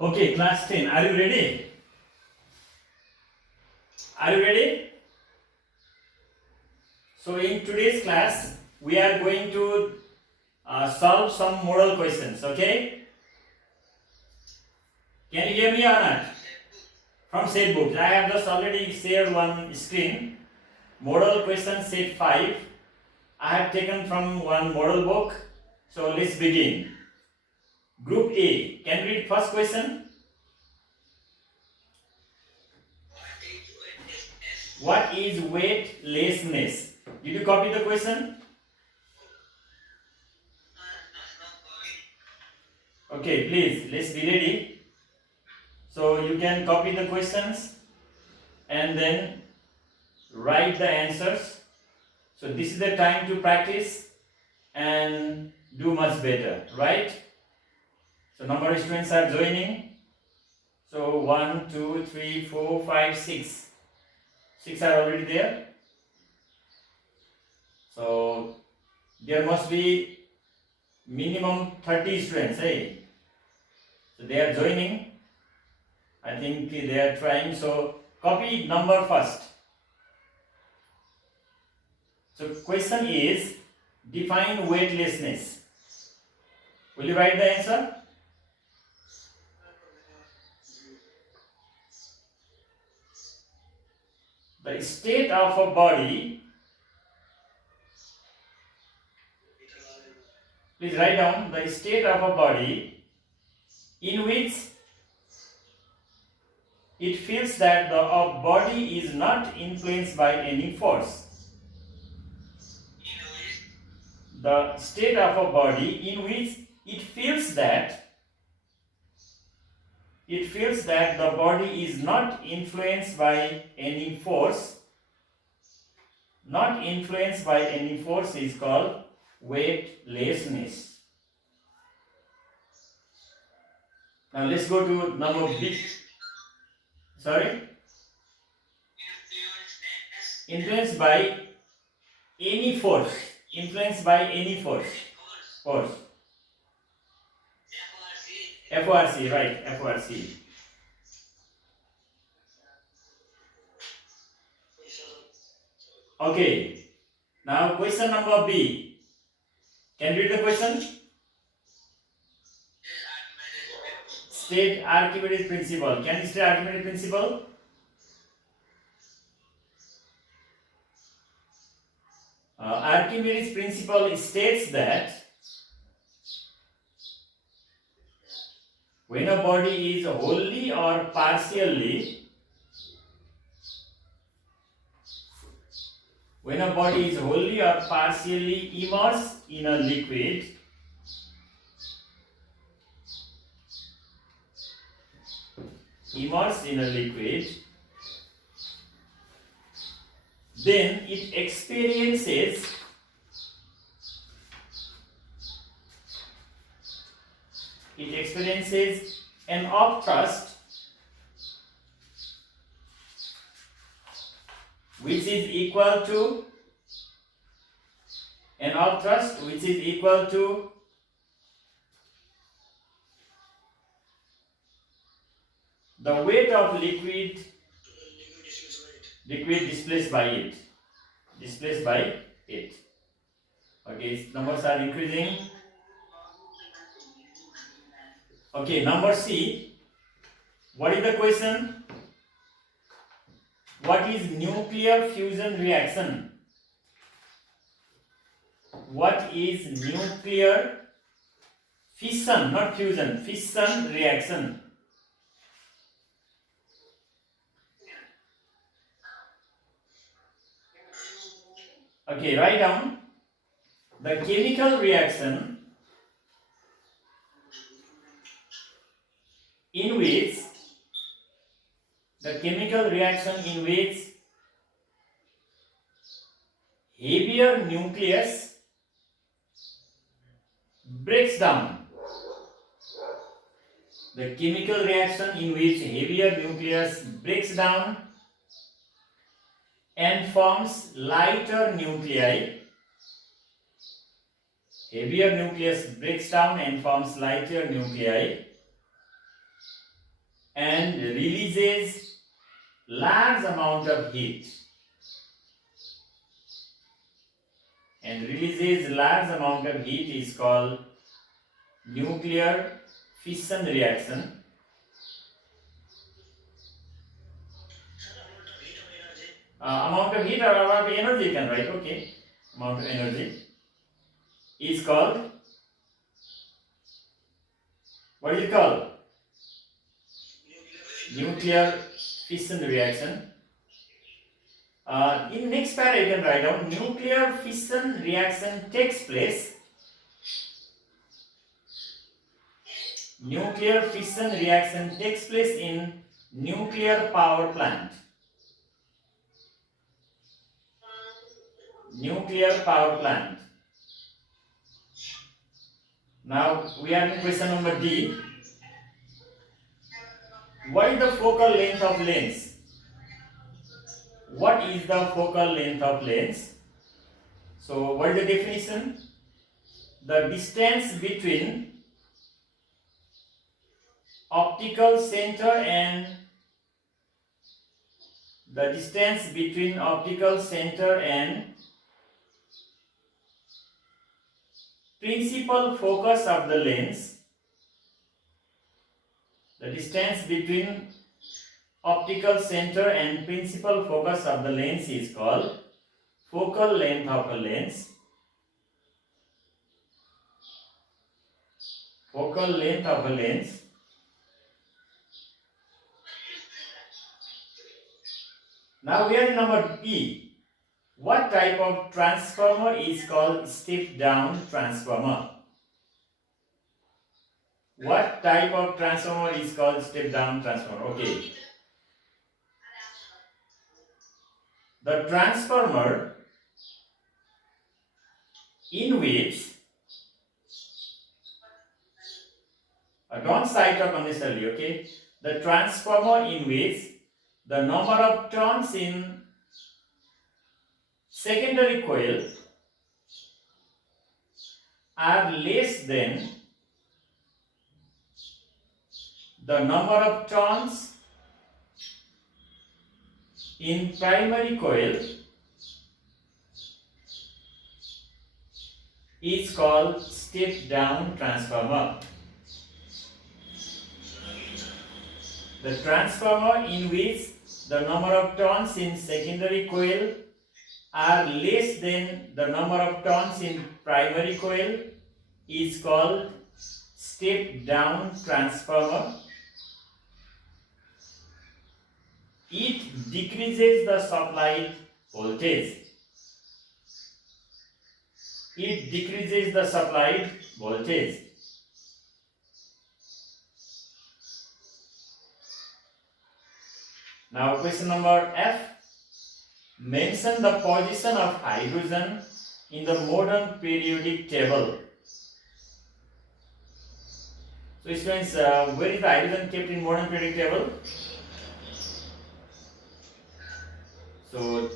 Okay, class 10. Are you ready? Are you ready? So, in today's class, we are going to solve some model questions. Okay? Can you hear me or not? From set books. I have just already shared one screen. Model question set 5. I have taken from one model book. So, let's begin. Group A. Can you read first question? What is weightlessness? Did you copy the question? Okay, please, let's be ready. So you can copy the questions and then write the answers. So this is the time to practice and do much better, right? So number of students are joining. So 1, 2, 3, 4, 5, 6. 6 are already there. So there must be minimum 30 students, eh? So they are joining. I think they are trying. So copy number first. So question is, define weightlessness. Will you write the answer? The state of a body. Please write down the state of a body in which it feels that the body is not influenced by any force. The state of a body in which it feels that the body is not influenced by any force. Not influenced by any force is called weightlessness. Now let's go to number B. Sorry? Influenced by any force. Influenced by any force. Force. FORC, right, FORC. Okay. Now question number B. Can you read the question? State Archimedes principle. Can you state Archimedes principle? Archimedes principle states that when a body is wholly or partially immersed in a liquid, then it experiences an upthrust which is equal to the weight of liquid displaced by it. Okay, numbers are increasing. Okay, number C. What is the question? What is nuclear fusion reaction? What is nuclear fission, not fusion, fission reaction? Okay, write down the chemical reaction in which heavier nucleus breaks down. The chemical reaction in which heavier nucleus breaks down and forms lighter nuclei. Heavier nucleus breaks down and forms lighter nuclei. and releases large amount of heat. And releases large amount of heat is called nuclear fission reaction. Amount of heat or amount of energy you can write, okay. Amount of energy is called, what is it called? Nuclear fission reaction. In next para you can write down nuclear fission reaction takes place. Nuclear fission reaction takes place in nuclear power plant. Nuclear power plant. Now we are in question number D. What is the focal length of lens? What is the focal length of lens? So what is the definition? The distance between optical center and principal focus of the lens. The distance between optical center and principal focus of the lens is called focal length of a lens. Focal length of a lens. Now we are in number E. What type of transformer is called step down transformer? What type of transformer is called step down transformer? Okay. The transformer in which, don't cite up unnecessarily, okay? The transformer in which the number of turns in secondary coil are less than the number of turns in primary coil is called step down transformer. The transformer in which the number of turns in secondary coil are less than the number of turns in primary coil is called step down transformer. It decreases the supplied voltage. It decreases the supplied voltage. Now question number F. Mention the position of hydrogen in the modern periodic table. So students, where is the hydrogen kept in modern periodic table? So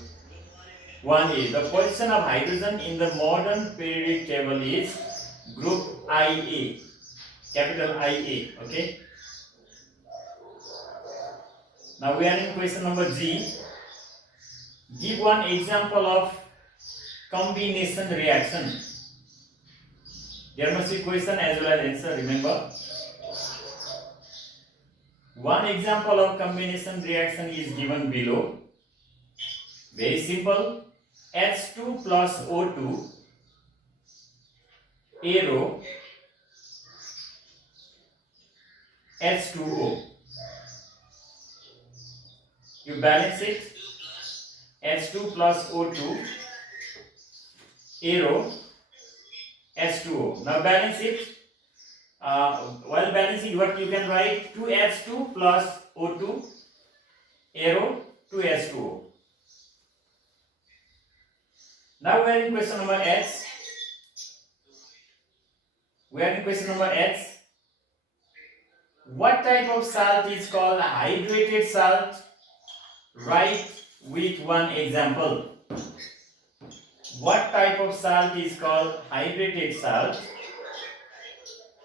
1 is the position of hydrogen in the modern periodic table is group Ia, capital Ia, okay. Now we are in question number G. Give one example of combination reaction. There must be question as well as answer, remember. One example of combination reaction is given below. Very simple. H2 plus O2 arrow H2O. You balance it. H2 plus O2 arrow H2O. Now balance it. While balancing, what you can write 2H2 plus O2 arrow 2H2O. Now we are in question number X. What type of salt is called hydrated salt? Write with one example. What type of salt is called hydrated salt?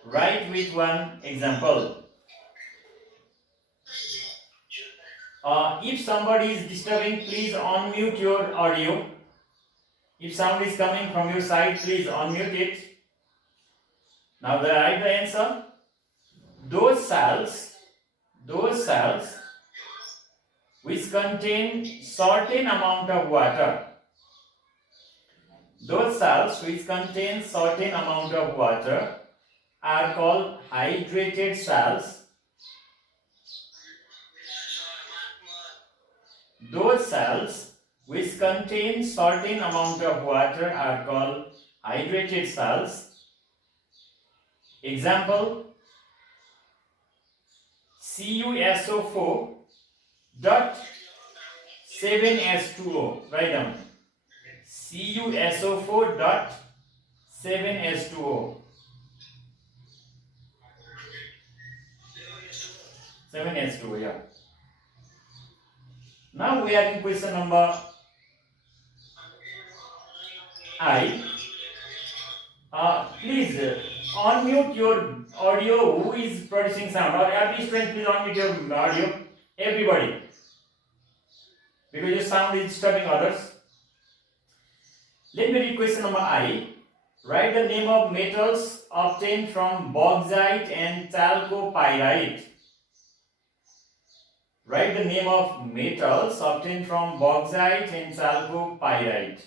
Write with one example. If somebody is disturbing, please unmute your audio. If sound is coming from your side, please unmute it. Now write the answer. Those cells which contain certain amount of water. Those cells which contain certain amount of water are called hydrated cells. Those cells which contain certain amount of water are called hydrated cells. Example, CuSO4 dot 7H2O. Write down. CuSO4 dot 7H2O. 7H2O, yeah. Now we are in question number I. Please unmute your audio. Who is producing sound? Or every student, please unmute your audio. Everybody, because your sound is disturbing others. Let me read question number I. Write the name of metals obtained from bauxite and chalcopyrite. Write the name of metals obtained from bauxite and chalcopyrite.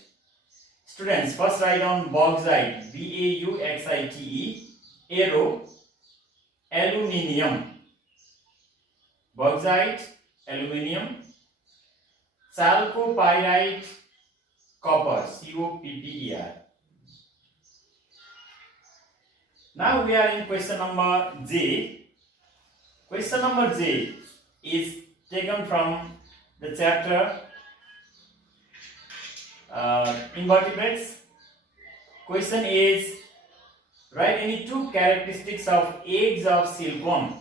Students, first write down bauxite, Bauxite, aero, aluminium. Bauxite, aluminium. Chalcopyrite, copper, Copper. Now we are in question number J. Question number J is taken from the chapter invertebrates. Question is, write any two characteristics of eggs of silkworm.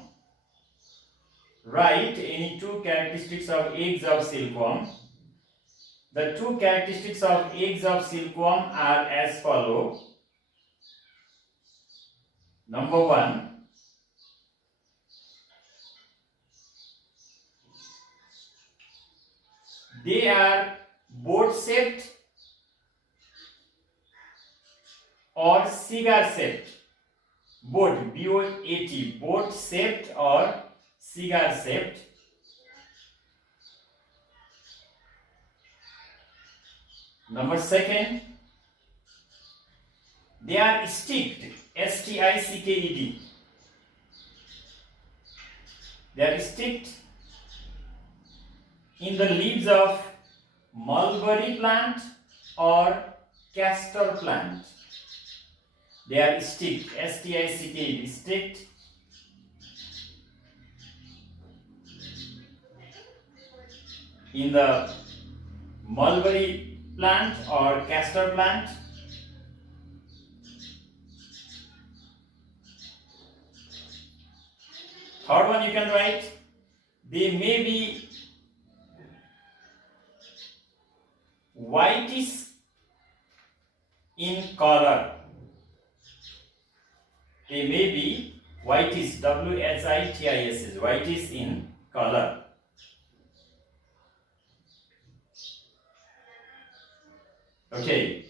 Write any two characteristics of eggs of silkworm. The two characteristics of eggs of silkworm are as follow. Number 1, they are boat shaped or cigar shaped. Boat, B-O-A-T, boat shaped or cigar shaped. Number 2, they are sticked, S-T-I-C-K-E-D. They are sticked in the leaves of mulberry plant or castor plant. They are sticked, S-T-I-C-K-E-D, sticked in the mulberry plant or castor plant. Third one you can write, they may be whitish in color. They may be whitish, W-H-I-T-I-S-H, whitish in color. Okay,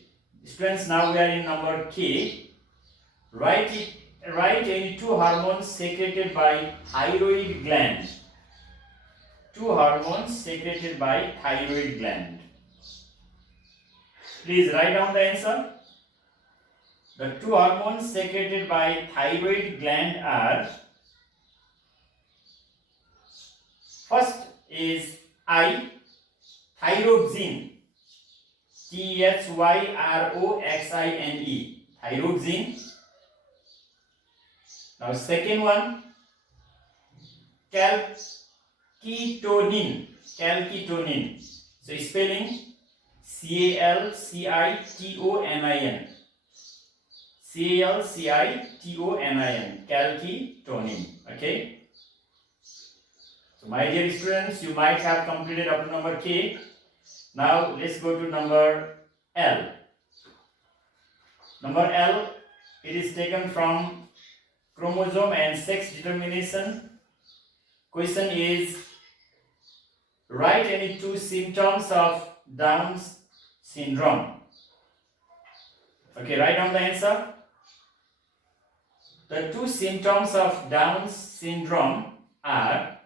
students, now we are in number K. Write any two hormones secreted by thyroid gland. Two hormones secreted by thyroid gland. Please write down the answer. The two hormones secreted by thyroid gland are, first is I, thyroxine, T-H-Y-R-O-X-I-N-E, thyroxine. Now second one, calcitonin. So spelling C-A-L-C-I-T-O-N-I-N. C-A-L-C-I-T-O-N-I-N, calcitonin. Okay. So my dear students, you might have completed up to number K. Now let's go to number L. Number L, it is taken from chromosome and sex determination. Question is, write any two symptoms of Down's syndrome. Okay, write down the answer. The two symptoms of Down's syndrome are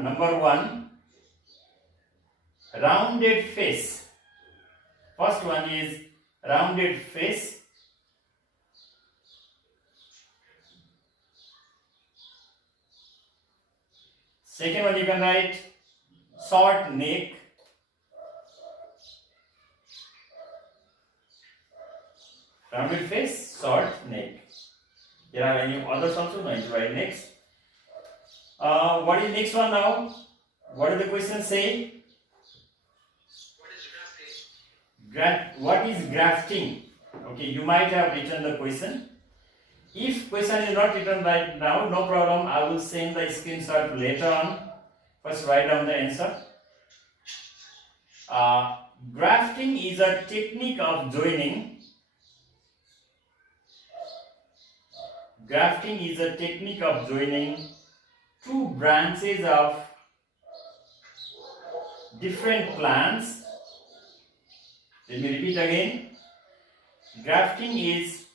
number one, rounded face. First one is rounded face. Second one you can write short neck. Rounded face, short neck. There are any others also? No, you write next. What is next one now? What does the question say? What is grafting? Okay, you might have written the question. If question is not written right now, no problem. I will send the screenshot later on. First, write down the answer. Grafting is a technique of joining. Grafting is a technique of joining two branches of different plants. Let me repeat again. Grafting is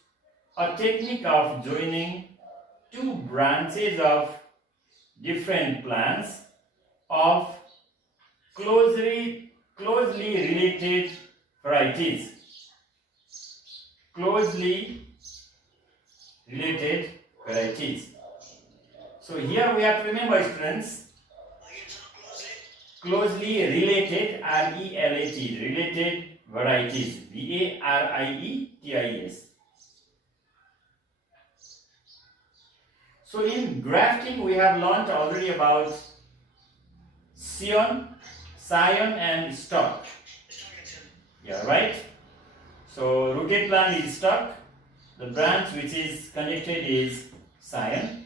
a technique of joining two branches of different plants of closely related varieties. Closely related varieties. So here we have to remember, students, closely related, R-E-L-A-T, related varieties, V-A-R-I-E-T-I-S. So in grafting we have learnt already about scion and stalk. Yeah, right? So rooted plant is stalk. The branch which is connected is scion.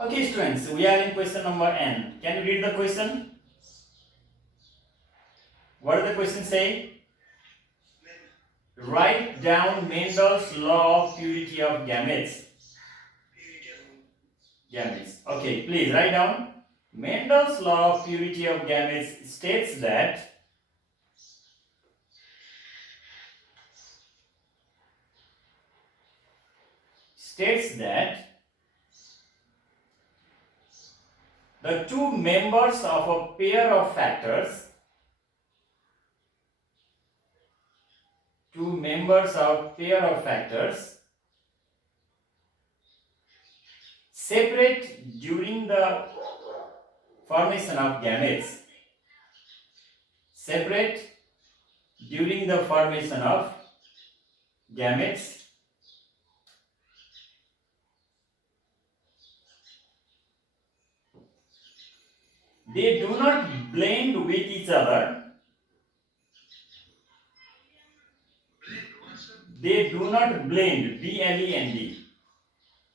Okay, students, we are in question number N. Can you read the question? What does the question say? Write down Mendel's law of purity of gametes. Okay, please write down. Mendel's law of purity of gametes states that the two members of a pair of factors separate during the formation of gametes. They do not blend with each other. They do not blend, B-L-E-N-D.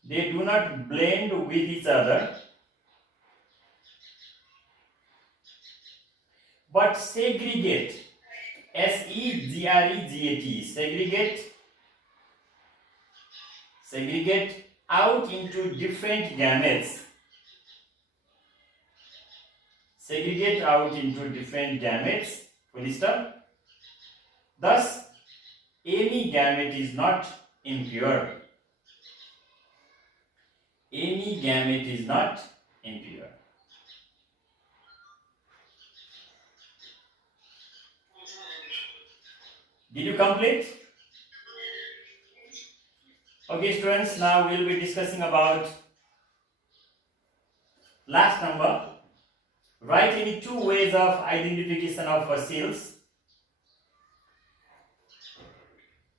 They do not blend with each other, but segregate, S-E-G-R-E-G-A-T, segregate out into different gametes. Full stop. Thus, any gamete is not impure. Did you complete? Okay, students, now we will be discussing about last number. Write any two ways of identification of fossils.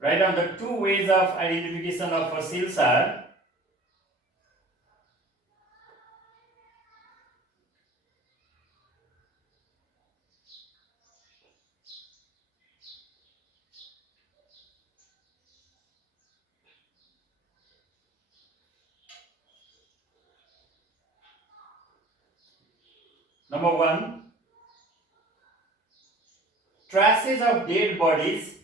Write down the two ways of identification of fossils are number one, traces of dead bodies.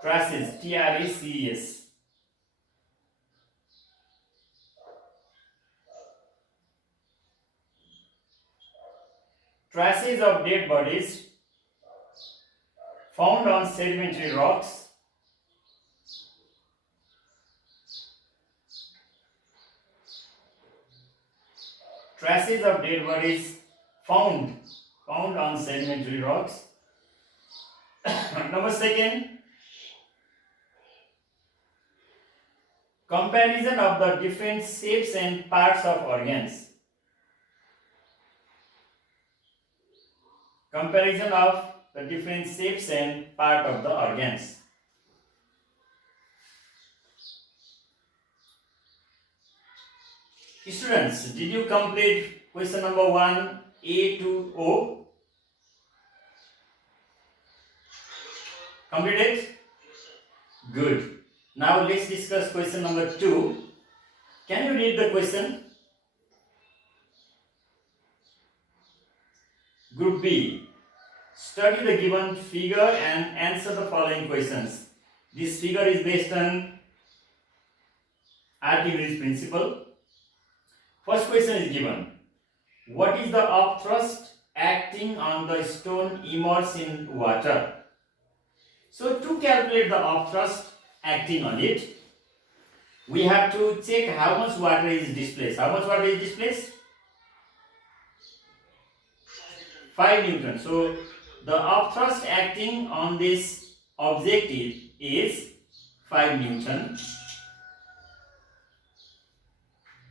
Traces, T-R-A-C-E-S. traces of dead bodies found on sedimentary rocks traces of dead bodies found on sedimentary rocks. Number second, comparison of the different shapes and parts of organs. Comparison of the different shapes and part of the organs. Students, did you complete question number 1 A to O? Completed? Good. Now let's discuss question number 2. Can you read the question? Group B. Study the given figure and answer the following questions. This figure is based on Archimedes principle. First question is given. What is the upthrust acting on the stone immersed in water? So to calculate the upthrust acting on it, we have to check how much water is displaced. How much water is displaced? 5 Newton. So the upthrust acting on this object is 5 Newton.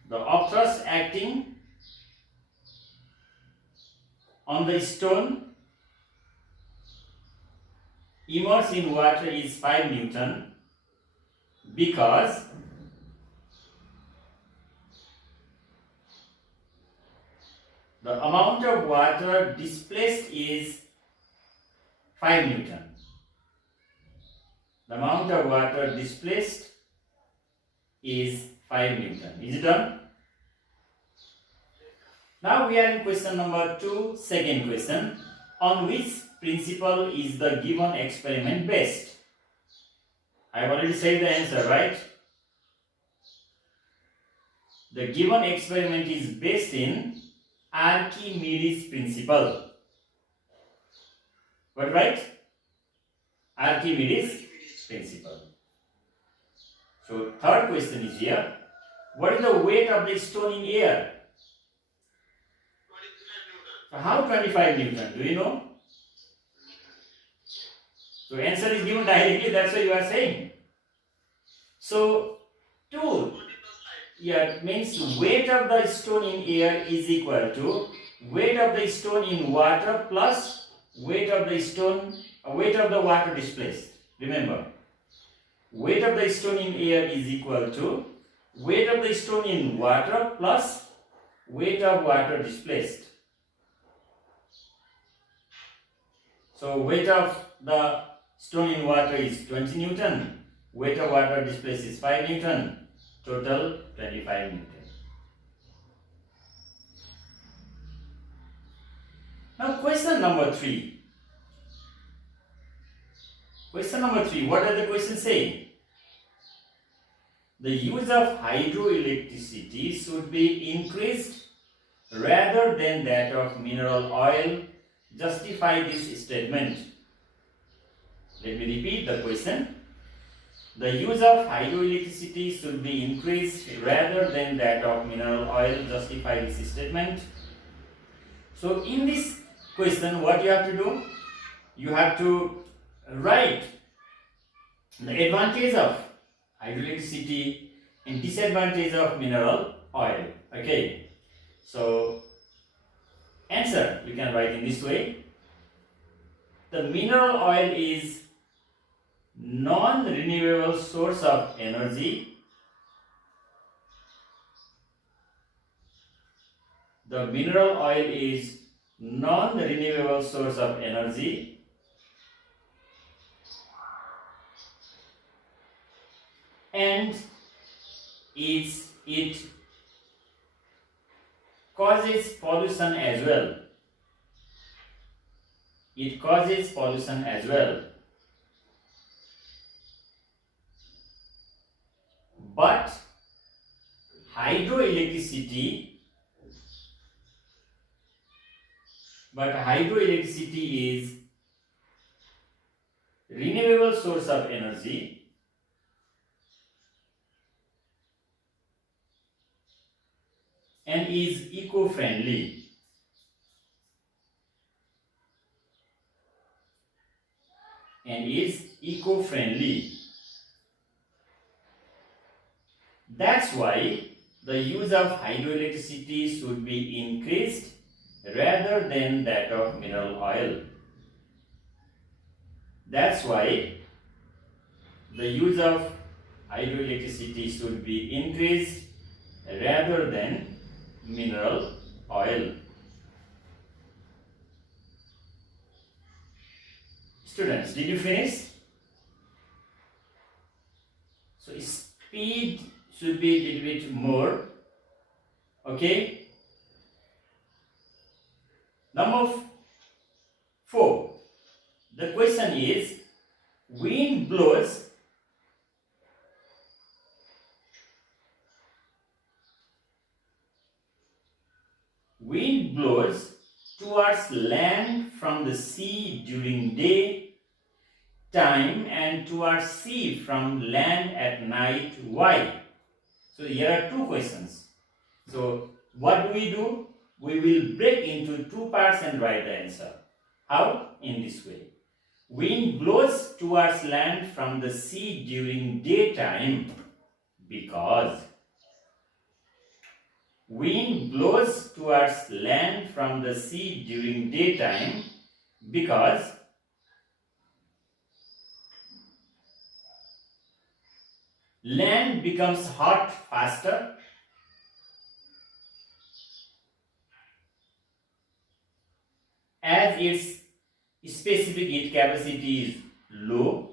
The upthrust acting on the stone immersed in water is 5 Newton because the amount of water displaced is 5 Newton. The amount of water displaced is 5 Newton. Is it done? Now we are in question number 2, second question. On which principle is the given experiment based? I have already said the answer, right? The given experiment is based in Archimedes principle. What, right? Archimedes principle. So third question is here. What is the weight of the stone in air? So how 25 Newton? Do you know? So answer is given directly, that's why you are saying. So 2, means weight of the stone in air is equal to weight of the stone in water plus weight of the water displaced. Remember, weight of the stone in air is equal to weight of the stone in water plus weight of water displaced. So weight of the stone in water is 20 Newton, weight of water displaced is 5 Newton, total 25 Newton. Now question number 3. Question number 3, what does the question say? The use of hydroelectricity should be increased rather than that of mineral oil. Justify this statement. Let me repeat the question. The use of hydroelectricity should be increased rather than that of mineral oil. Justify this statement. So in this question, what you have to do? You have to write the advantage of hydroelectricity and disadvantage of mineral oil. Okay. So answer you can write in this way. The mineral oil is non-renewable source of energy. The mineral oil is non-renewable source of energy and it causes pollution as well. It causes pollution as well. But hydroelectricity But hydroelectricity is renewable source of energy and is eco-friendly. That's why the use of hydroelectricity should be increased rather than that of mineral oil. That's why the use of hydroelectricity should be increased rather than mineral oil. Students, did you finish? So speed should be a little bit more. Okay. Number 4. The question is, wind blows towards land from the sea during day time and towards sea from land at night. Why? So here are two questions. So what do? We will break into two parts and write the answer. How? In this way. Wind blows towards land from the sea during daytime because wind blows towards land from the sea during daytime because land becomes hot faster as its specific heat capacity is low.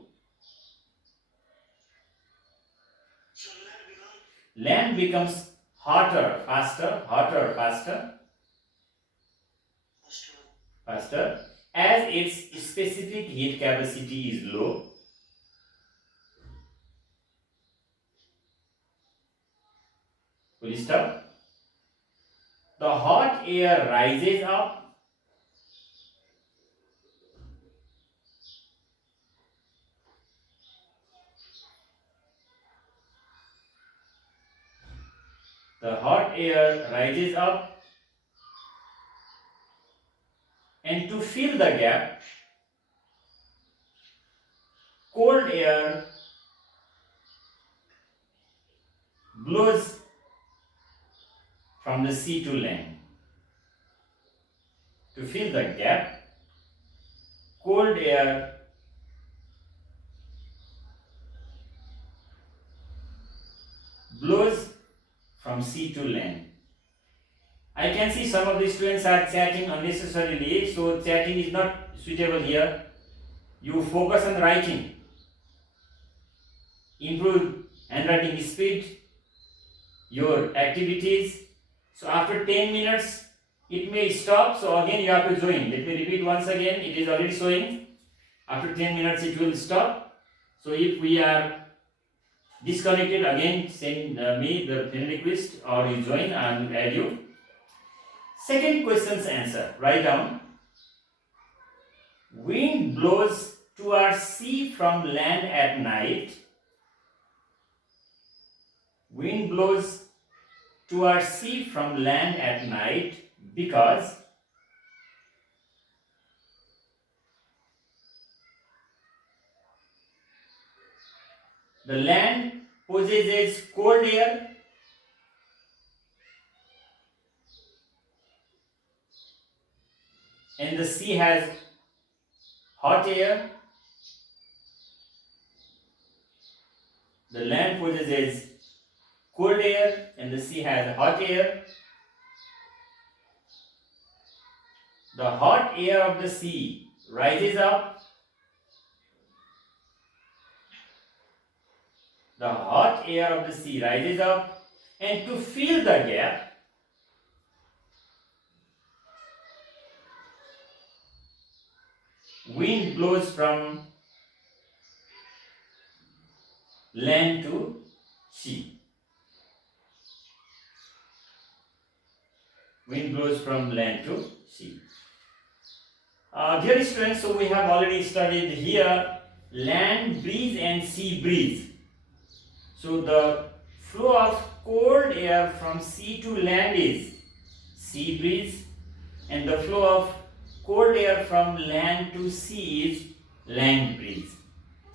Land becomes hotter faster as its specific heat capacity is low. Full stop. The hot air rises up and to fill the gap, cold air blows from the sea to land. To fill the gap, cold air blows from sea to land. I can see some of the students are chatting unnecessarily, so chatting is not suitable here. You focus on writing. Improve handwriting speed, your activities. So after 10 minutes, it may stop. So again you have to join. Let me repeat once again. It is already showing. After 10 minutes, it will stop. So if we are disconnected, again send me the friend request or you join and add you. Second question's answer. Write down. Wind blows towards sea from land at night. Wind blows towards sea from land at night because the land possesses cold air and the sea has hot air. The land possesses cold air and the sea has hot air. The hot air of the sea rises up. The hot air of the sea rises up, and to fill the gap, wind blows from land to sea. Wind blows from land to sea. Dear students, so we have already studied here land breeze and sea breeze. So the flow of cold air from sea to land is sea breeze, and the flow of cold air from land to sea is land breeze.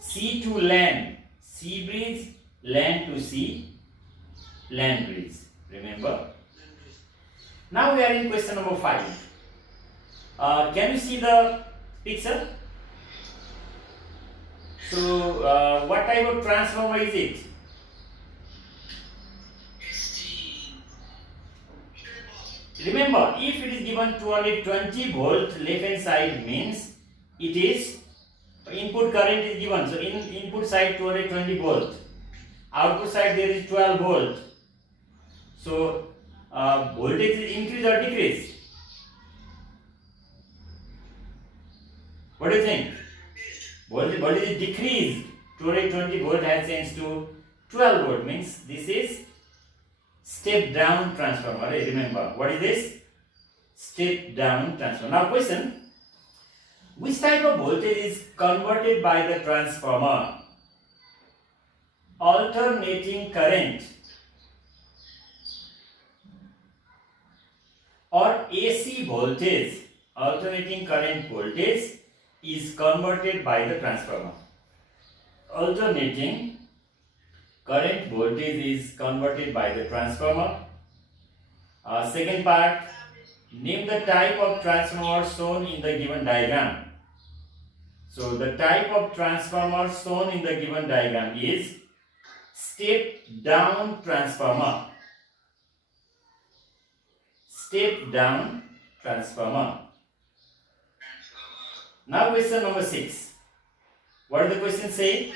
Sea to land, sea breeze; land to sea, land breeze. Remember? Now we are in question number 5. Can you see the picture? So, what type of transformer is it? Remember, if it is given 220 volt, left hand side means it is input current is given. So, in input side 220 volt, output side there is 12 volt. So, voltage is increase or decrease? What do you think? Voltage is decreased. 220 volt has changed to 12 volt, means this is step down transformer. Remember, what is this? Step down transformer. Now question, which type of voltage is converted by the transformer? Alternating current or AC voltage? Alternating current voltage is converted by the transformer. Alternating current voltage is converted by the transformer. Second part, name the type of transformer shown in the given diagram. So the type of transformer shown in the given diagram is step down transformer. Step down transformer. Now question number 6. What does the question say?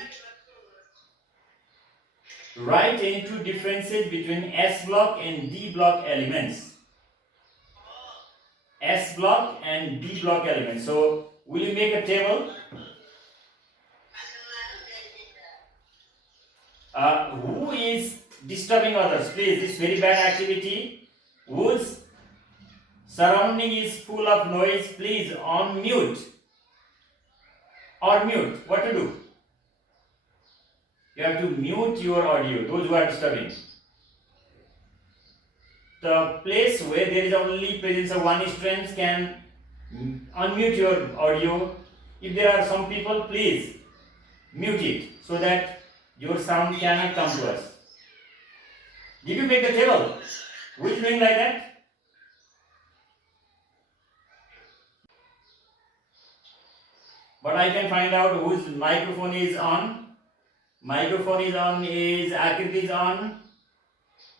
Write any two differences between S block and D block elements. S block and D block elements. So, will you make a table? Who is disturbing others? Please, this very bad activity. Whose surrounding is full of noise? Please, on mute. Or mute. What to do? You have to mute your audio, those who are disturbing. The place where there is only presence of one student can unmute your audio. If there are some people, please mute it so that your sound cannot come to us. Did you make the table? Who is doing like that? But I can find out whose microphone is on. Microphone is on, is Akriti is on.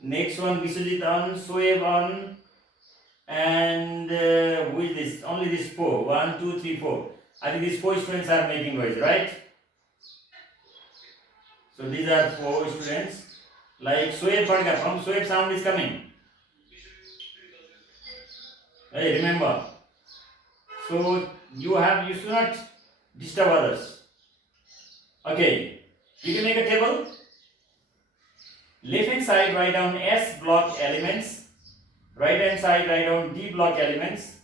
Next one, Biswajit on, Soeb on, and who is this? Only this 4. 1, 2, 3, 4. I think these 4 students are making noise, right? So these are 4 students. Like Soeb Padga, from Soeb sound is coming. Hey, remember. So you should not disturb others. Okay. You can make a table. Left hand side write down S block elements. Right hand side write down D block elements.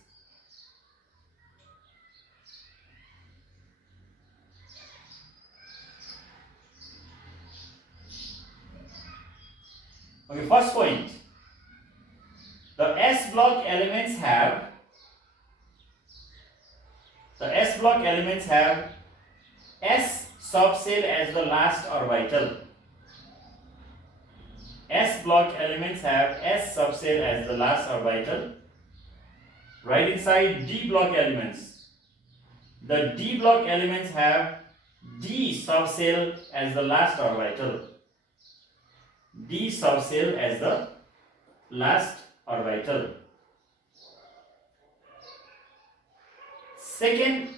Okay, first point. The S block elements have S subcell as the last orbital. S block elements have S subcell as the last orbital. Right inside D block elements. The D block elements have D subcell as the last orbital. D subcell as the last orbital. Second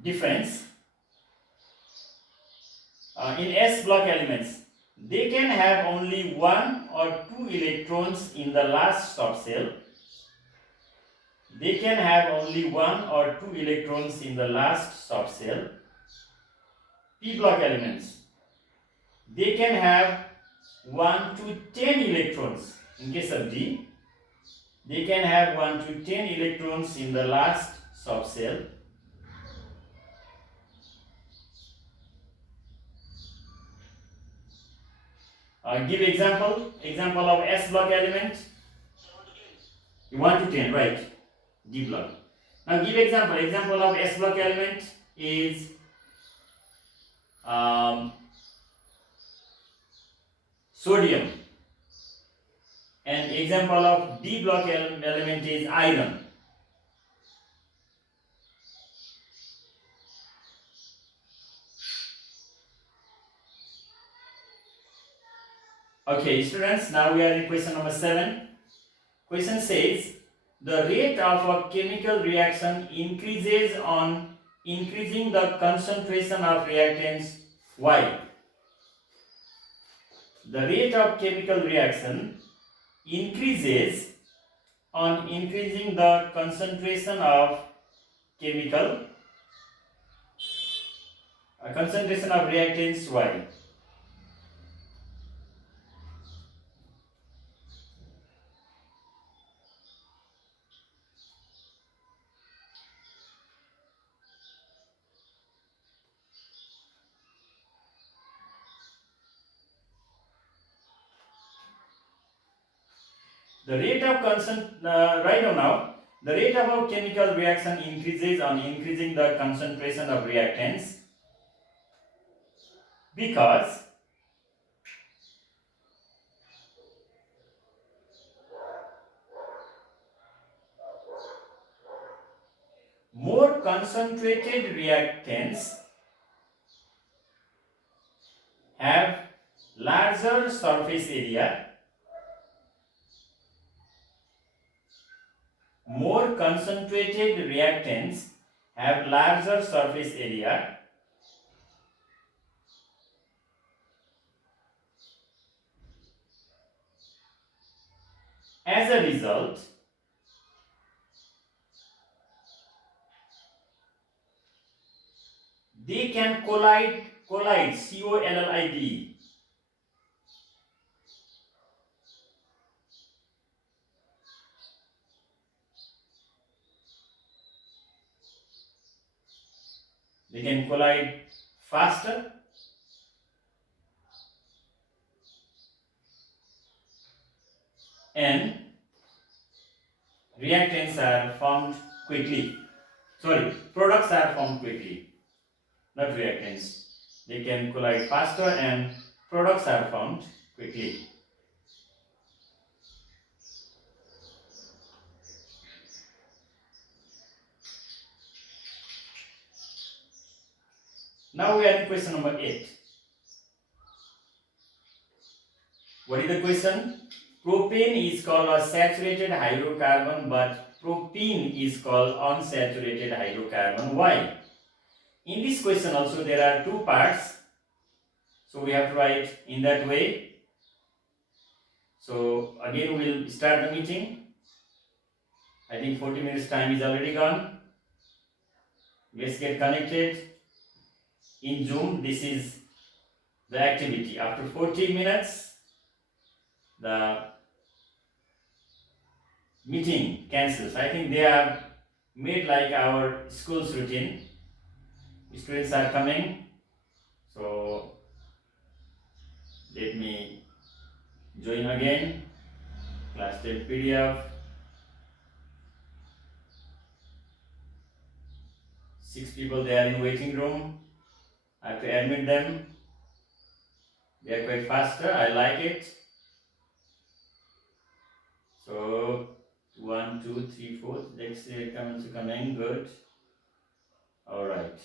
difference, in S block elements, they can have only 1 or 2 electrons in the last subcell. They can have only 1 or 2 electrons in the last subcell. P block elements, they can have 1 to 10 electrons in case of D. they can have 1 to 10 electrons in the last subshell. Give example of S block element. You 1 to 10, right? D block. Now give example of S block element is sodium, and example of D block element is iron. Okay, students, now we are in question number 7. Question says the rate of a chemical reaction increases on increasing the concentration of reactants Y. The rate of chemical reaction increases on increasing the concentration of concentration of reactants Y. The rate of the rate of a chemical reaction increases on increasing the concentration of reactants because more concentrated reactants have larger surface area. More concentrated reactants have larger surface area. As a result, they can collide, COLLID. They can collide faster and reactants are formed quickly. Products are formed quickly, not reactants. They can collide faster and products are formed quickly. Now we are in question number 8. What is the question? Propane is called a saturated hydrocarbon, but propene is called unsaturated hydrocarbon. Why? In this question also there are two parts, so we have to write in that way. So again we will start the meeting. I think 40 minutes time is already gone. Let's get connected in Zoom. This is the activity. After 40 minutes the meeting cancels. I think they have made like our school's routine. Students are coming, so let me join again. Class 10 PDF. 6 people they are in waiting room. I have to admit them. They are quite faster. I like it. So 1, 2, 3, 4. Let's say comments are coming. Good. All right.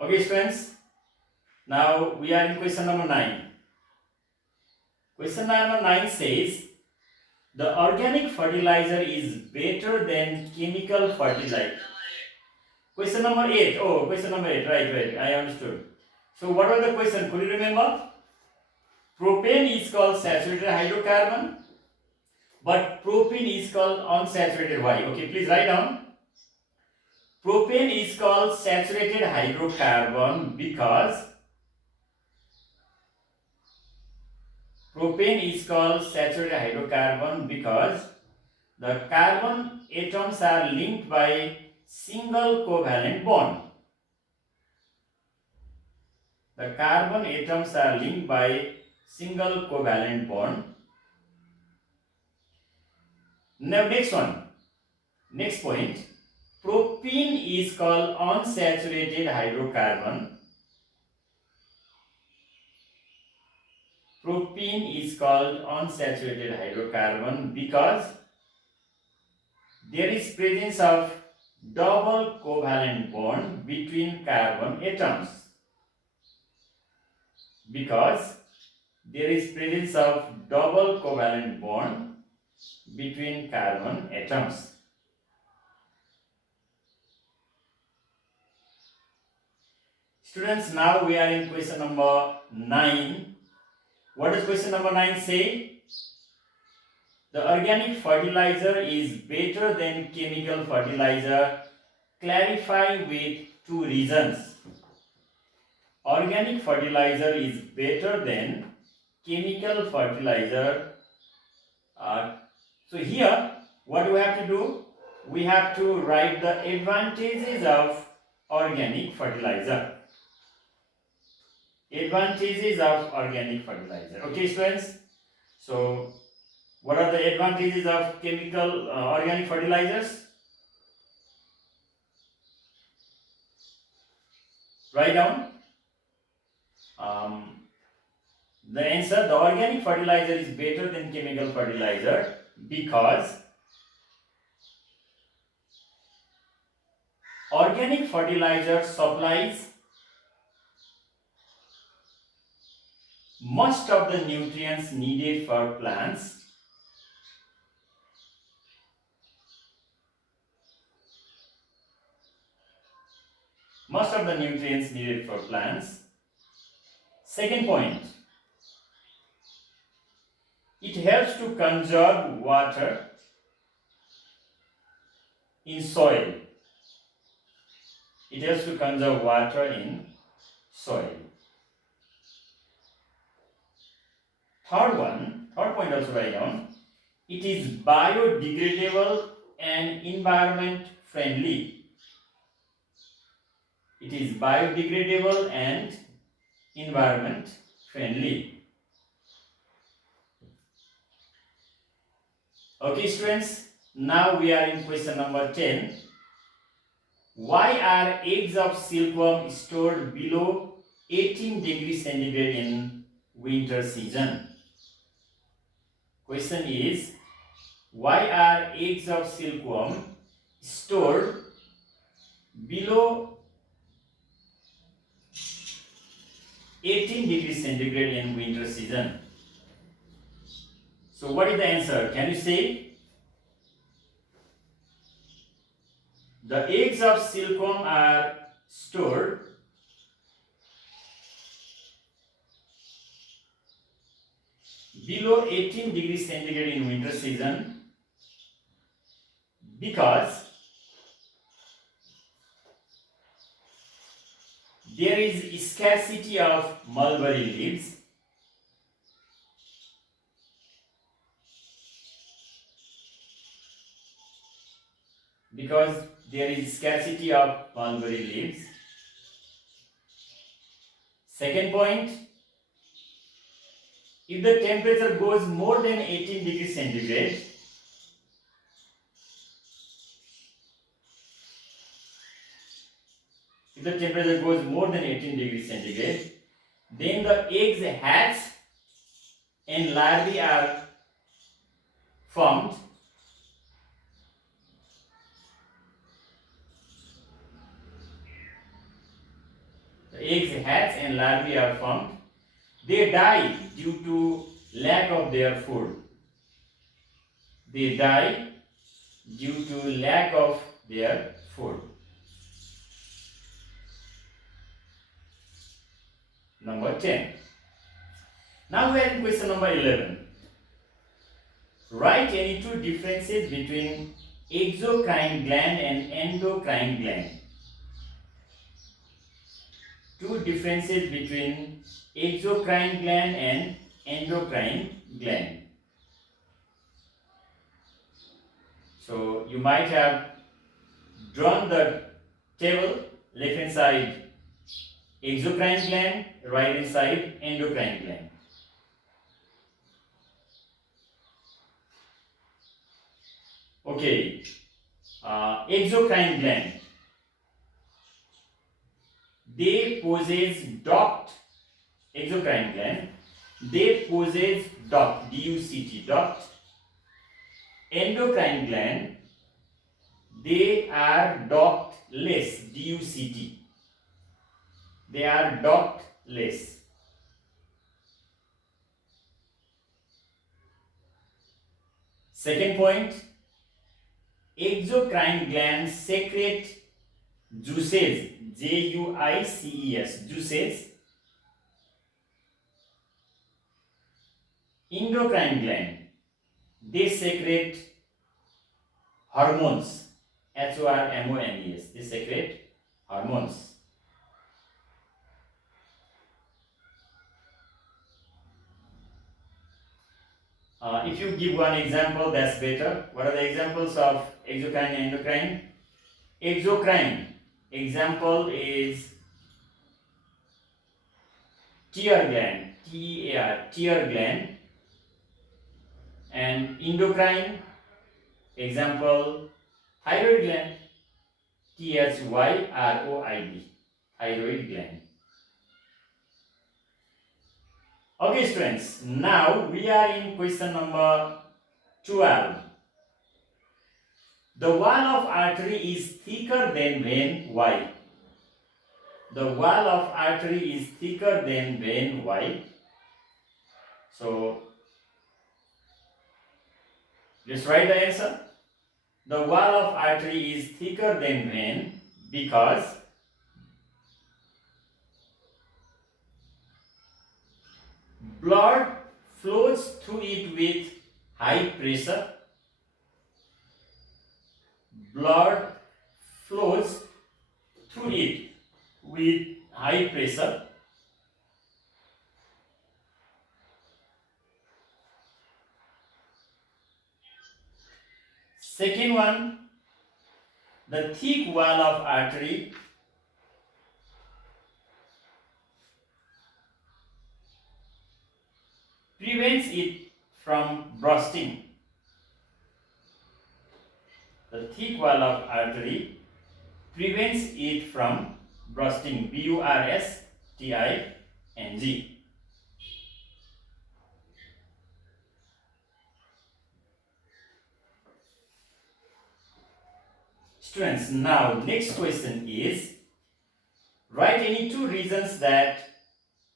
Okay, students. Now we are in question number 9. Question number 9 says the organic fertilizer is better than chemical fertilizer. Question number 8. Oh, question number 8. Right. I understood. So what was the question? Could you remember? Propane is called saturated hydrocarbon, but propene is called unsaturated. Why? Okay, please write down. Propane is called saturated hydrocarbon because Propane is called saturated hydrocarbon because the carbon atoms are linked by single covalent bond. The carbon atoms are linked by single covalent bond. Now next point. Propene is called unsaturated hydrocarbon. Propene is called unsaturated hydrocarbon because there is presence of double covalent bond between carbon atoms. Because there is presence of double covalent bond between carbon atoms. Students, now we are in question number 9. What does question number 9 say? The organic fertilizer is better than chemical fertilizer. Clarify with 2 reasons. Organic fertilizer is better than chemical fertilizer. So here, what do we have to do? We have to write the advantages of organic fertilizer. Advantages of organic fertilizer. Okay, students? So, what are the advantages of chemical organic fertilizers? Write down. The answer, the organic fertilizer is better than chemical fertilizer because organic fertilizer supplies most of the nutrients needed for plants. Most of the nutrients needed for plants. Second point, it helps to conserve water in soil. It helps to conserve water in soil. Third point also write down. It is biodegradable and environment friendly. It is biodegradable and environment friendly. Okay, students, now we are in question number 10. Why are eggs of silkworm stored below 18 degrees centigrade in winter season? Question is, why are eggs of silkworm stored below 18 degrees centigrade in winter season? So what is the answer? Can you say? The eggs of silkworm are stored below 18 degrees centigrade in winter season because there is scarcity of mulberry leaves. Because there is scarcity of mulberry leaves. Second point, if the temperature goes more than 18 degrees centigrade, then the eggs hatch and larvae are formed. The eggs hatch and larvae are formed. They die due to lack of their food. They die due to lack of their food. Number 10. Now we are in question number 11. Write any two differences between exocrine gland and endocrine gland. Two differences between exocrine gland and endocrine gland. So you might have drawn the table, left hand side exocrine gland, right hand side endocrine gland. Okay, exocrine gland. They possess duct, exocrine gland. They possess duct, D-U-C-T, duct. Endocrine gland, they are ductless, D-U-C-T. They are ductless. Second point, exocrine glands secrete juices, J-U-I-C-E-S, juices. Endocrine gland, they secrete hormones, H-O-R-M-O-N-E-S, they secrete hormones. If you give one example, that's better. What are the examples of exocrine and endocrine? Exocrine, example is tear gland, T-E-A-R, tear gland. And endocrine, example thyroid gland, T-H-Y-R-O-I-D, thyroid gland. Okay students, now we are in question number 12. The wall of artery is thicker than vein. Why? The wall of artery is thicker than vein. Why? So let's write the answer. The wall of artery is thicker than vein because blood flows through it with high pressure. Blood flows through it with high pressure. Second one, the thick wall of artery prevents it from bursting. The thick wall of artery prevents it from bursting. B-U-R-S-T-I-N-G. Students, now next question is, write any two reasons that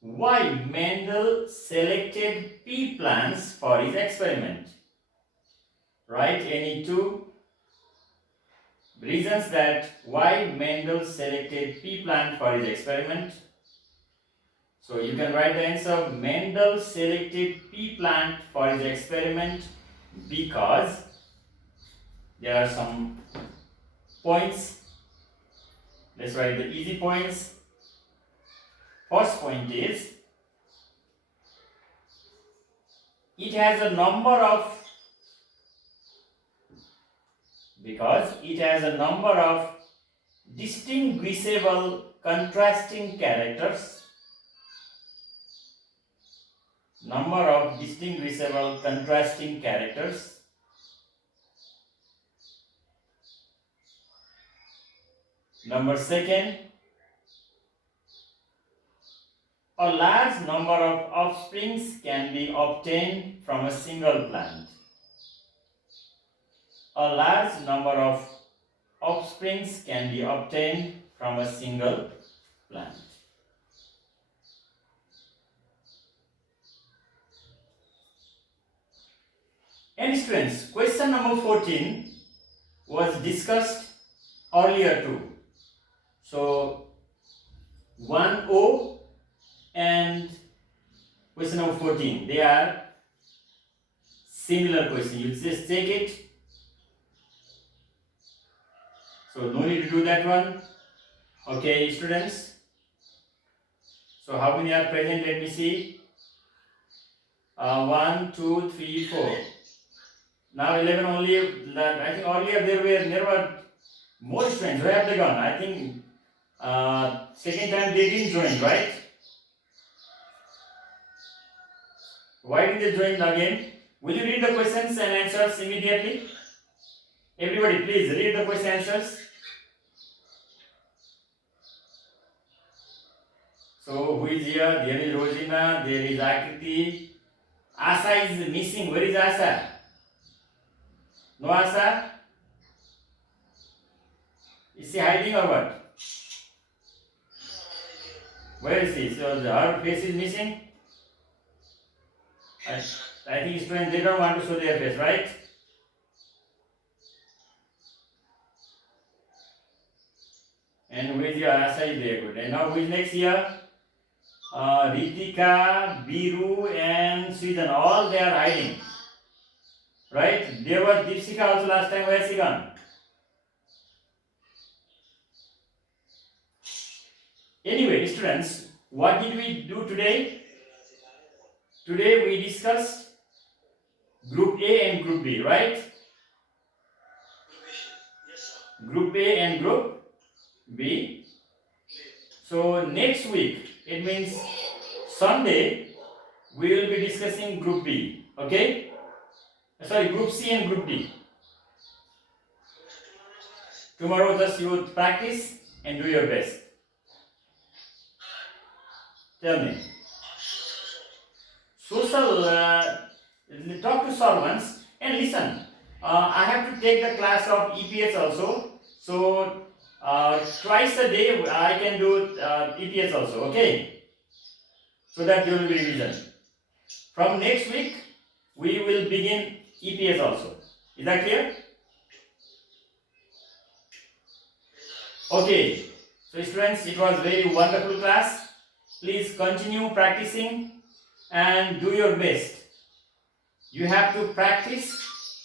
why Mendel selected pea plants for his experiment. Write any two reasons that why Mendel selected pea plant for his experiment. So you can write the answer. Mendel selected pea plant for his experiment because there are some points. Let's write the easy points. First point is, it has a number of distinguishable contrasting characters. Number of distinguishable contrasting characters. Number second, a large number of offsprings can be obtained from a single plant. A large number of offsprings can be obtained from a single plant. And students, question number 14 was discussed earlier too. So 1O and question number 14, they are similar question. You just take it. So no need to do that one. Okay, students. So how many are present? Let me see. 1, 2, 3, 4. Now 11 only. I think earlier there were never more students. Where have they gone? I think second time they didn't join, right? Why did they join again? Will you read the questions and answers immediately? Everybody, please read the question answers. So who is here? There is Rosina, there is Akriti. Asa is missing. Where is Asa? No Asa? Is she hiding or what? Where is she? So her face is missing? I think students, they don't want to show their face, right? And who is your Asa is there, good. And now who is next here? Ritika, Biru and Srijan, all they are hiding. Right? There was Deepsika also last time. Where is she gone? Anyway, students, what did we do today? Today we discussed Group A and Group B, right? Group A and Group B. So next week, it means Sunday, we will be discussing Group B. Okay? Sorry, Group C and Group D. Tomorrow just you practice and do your best. Tell me. Social, talk to servants and listen. I have to take the class of EPS also. So twice a day I can do EPS also. Okay? So that there will be revision. From next week we will begin EPS also. Is that clear? Okay. So students, it was very wonderful class. Please continue practicing and do your best. You have to practice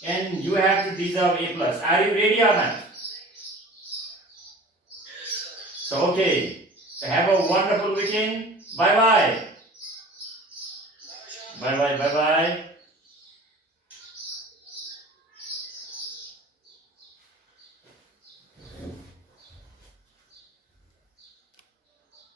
and you have to deserve A+. Are you ready or not? So okay. So have a wonderful weekend. Bye bye. Bye bye. Bye bye.